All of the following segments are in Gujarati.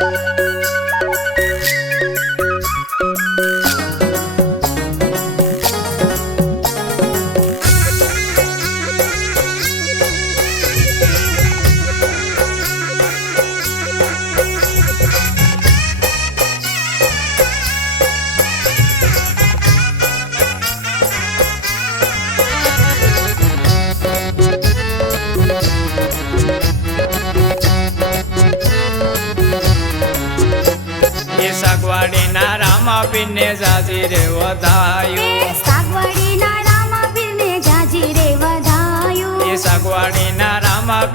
એ રામા જાજી રે વધાયું. સાગવડીના રામાપીરને જાજી રે વધાયું. એ સગવાડીના રામા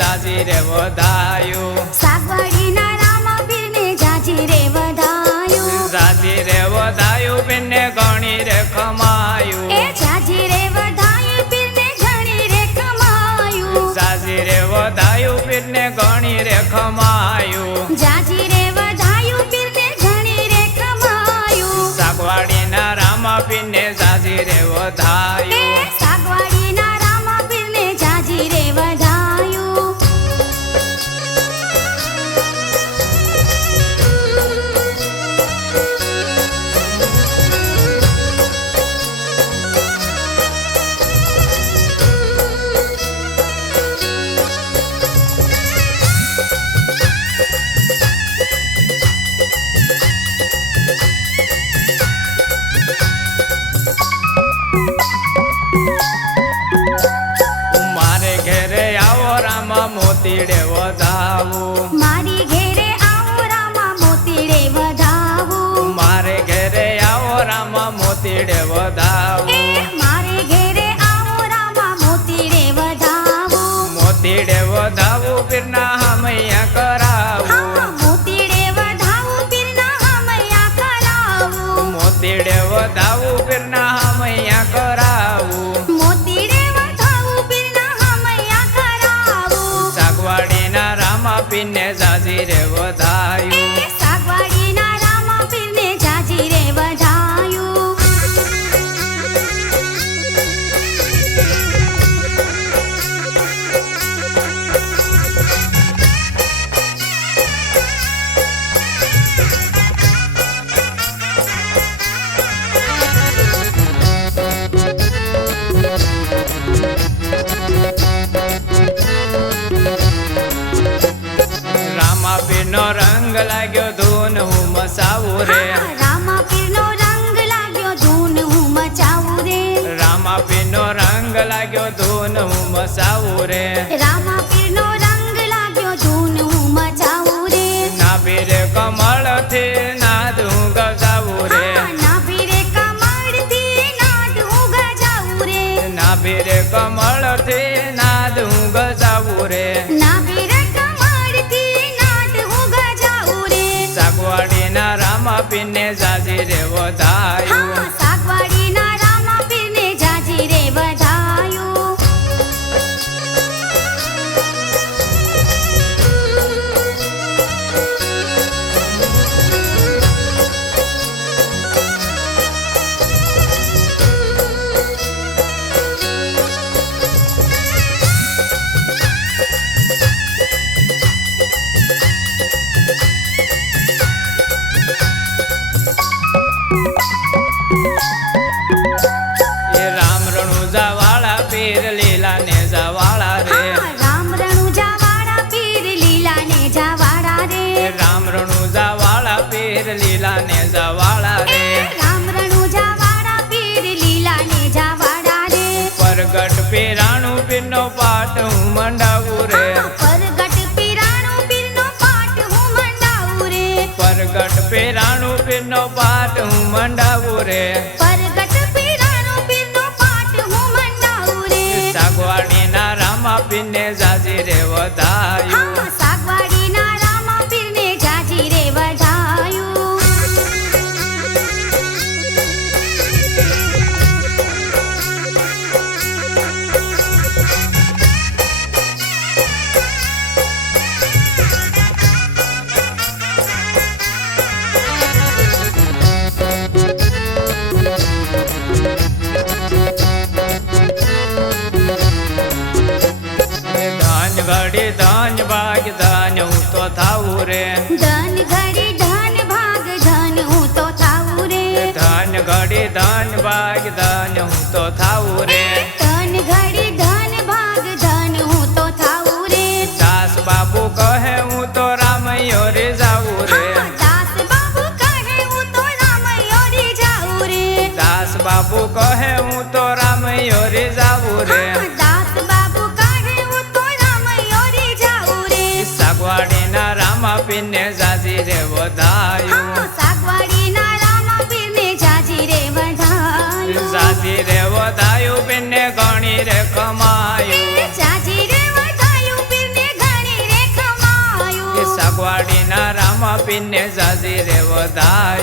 જાજી રે વધાયું. સાગવડીના રામાપીરને જાજી રે વધાયું. જાજી રે વધાયું પીને ઘણી રે ખમાયું. એ જાજી રે વધાયું પીને ગણી રે કમાયું જાજી રે વધાયું પીને ઘણી રે ખમાયું. રે મોતીડે વધાવું. મારી ઘેરે આવો રામા મોતીડે વધાવું. મારે ઘેરે આવો રામા મોતીડે વધાવું. મારે ઘેરે આવો રામા મોતીડે વધાવું. મોતીડે વધાવું પીરના હમૈયા કરાવું. મોતીડે વધાવું પીરના હમૈયા કરાવું. મોતીડે વધાવું પીરના પીરનો રંગ લાગ્યો ધૂન હું મસાવું રે. રામા પીરનો રંગ લાગ્યો ધૂન હું મચાવું રે. રામા પીરનો રંગ લાગ્યો ધૂન હું મસાવું રે. રામા પીરનો રંગ લાગ્યો ધૂન હું મચાવું રે. ના પીરે કમળથી નાદ હું ગજાવું રે ના પીરે કમળથી નાદ હું ગજાવું રે. ના પીરે કમળથી નાદ હું ગજાવું રે જાજી રે હા પાઠ હું મંડાવું રે. પરગટ પીરાણું પીરનો પાઠ હું મંડાવું રે. પરગટ પીરાણું પીરનો પાઠ હું મંડાવું રે. પરગટ પીરાણું પીરનો પાઠ હું મંડાવું રે. સાગવાડીના રામા પીને જાજી રે વધાયું રામા જાજી રે વધાયું. સાગવાડીના રામા પીરને જાજી રે વધાયું. જાજી રે વધાયું ઘણી રે કમાયું. જાજી રે વધાયું પીરને ઘણી રે કમાયું. સાગવાડીના રામા પીને જાજી રે વધાયું.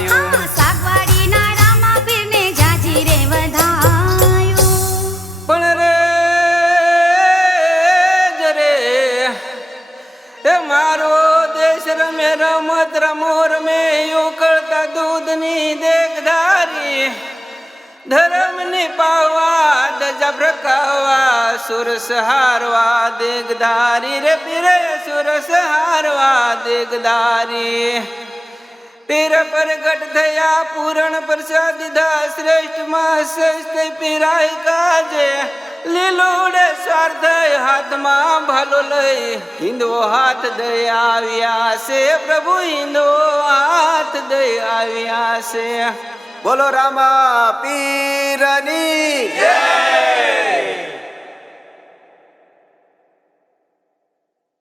ધર્મની પાવા દજા પ્રકાવા સુર સહારવા દેગદારી રે પીરે, સુર સહારવા દેગદારી પીર પ્રગટ થયા, પૂરણ પ્રસાદ દીધા, શ્રેષ્ઠમાં શ્રેષ્ઠ પીરાય કાજે. લીલુડે સ્વાર્થ, હાથમાં ભલો લઈ, હિંદવો હાથ દઈ આવ્યા છે. પ્રભુ હિંદવો હાથ દઈ આવ્યા છે. બોલો રામા પીરની